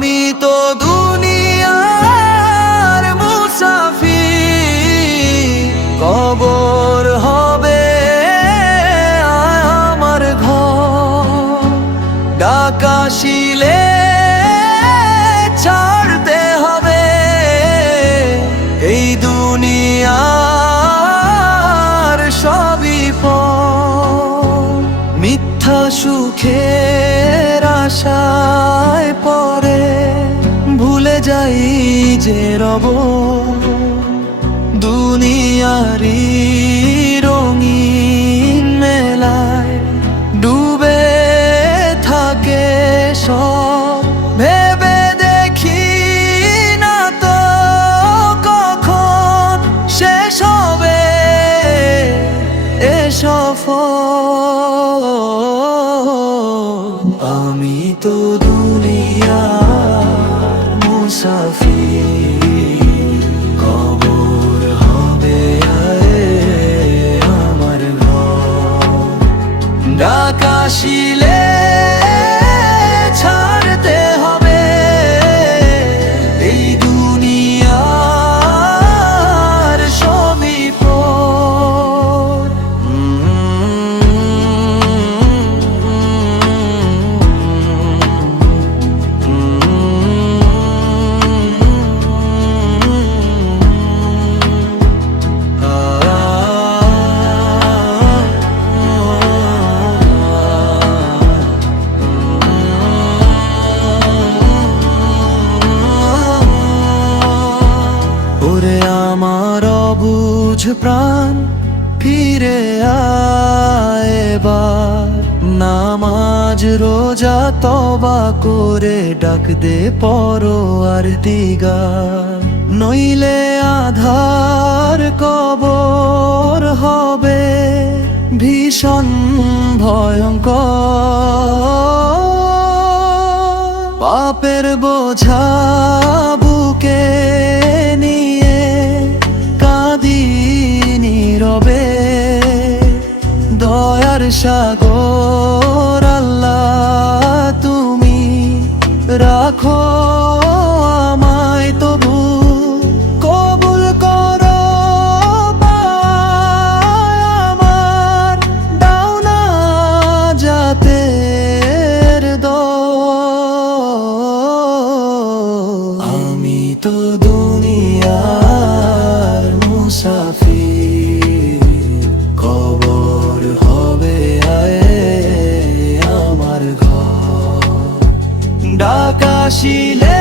আমি তো দুনিয়ার মুসাফির, কবর হবে আমার ঘর। ডাক আসিলে ছাড়তে হবে এই দুনিয়ার সবই পর। মিথ্যা সুখের আশায় পরে ভুলে যাই যে রব দুনিয়ারি রঙিন মেলায়। ডুবে থাকে সব, ভেবে দেখি না তো কখন শেষ হবে এ সফর। আমি তো দুনিয়ার মুসাফির, কবর হবে আমার ঘর। ডাক আসিলে ছাড়তে হবে এই দুনিয়ার সবই পর। ওরে আমার অবুঝ প্রাণ, ফিরে আয় এবার। নামাজ রোজা তওবা করে ডাক দে পরওয়ারদিগার। নইলে আধার কবর হবে ভীষণ ভয়ঙ্কর। পাপের বোঝা বুকে নিয়ে কাঁদি নীরবে। দয়ার সাগর আল্লাহ তুমি রাখো আমায় তবু। কবুল করো পায় আমার, দাও না জাতের দোয়া। আমি তো দুনিয়ার মুসাফির, কবর হবে আমার ঘর। ডাক আসিলে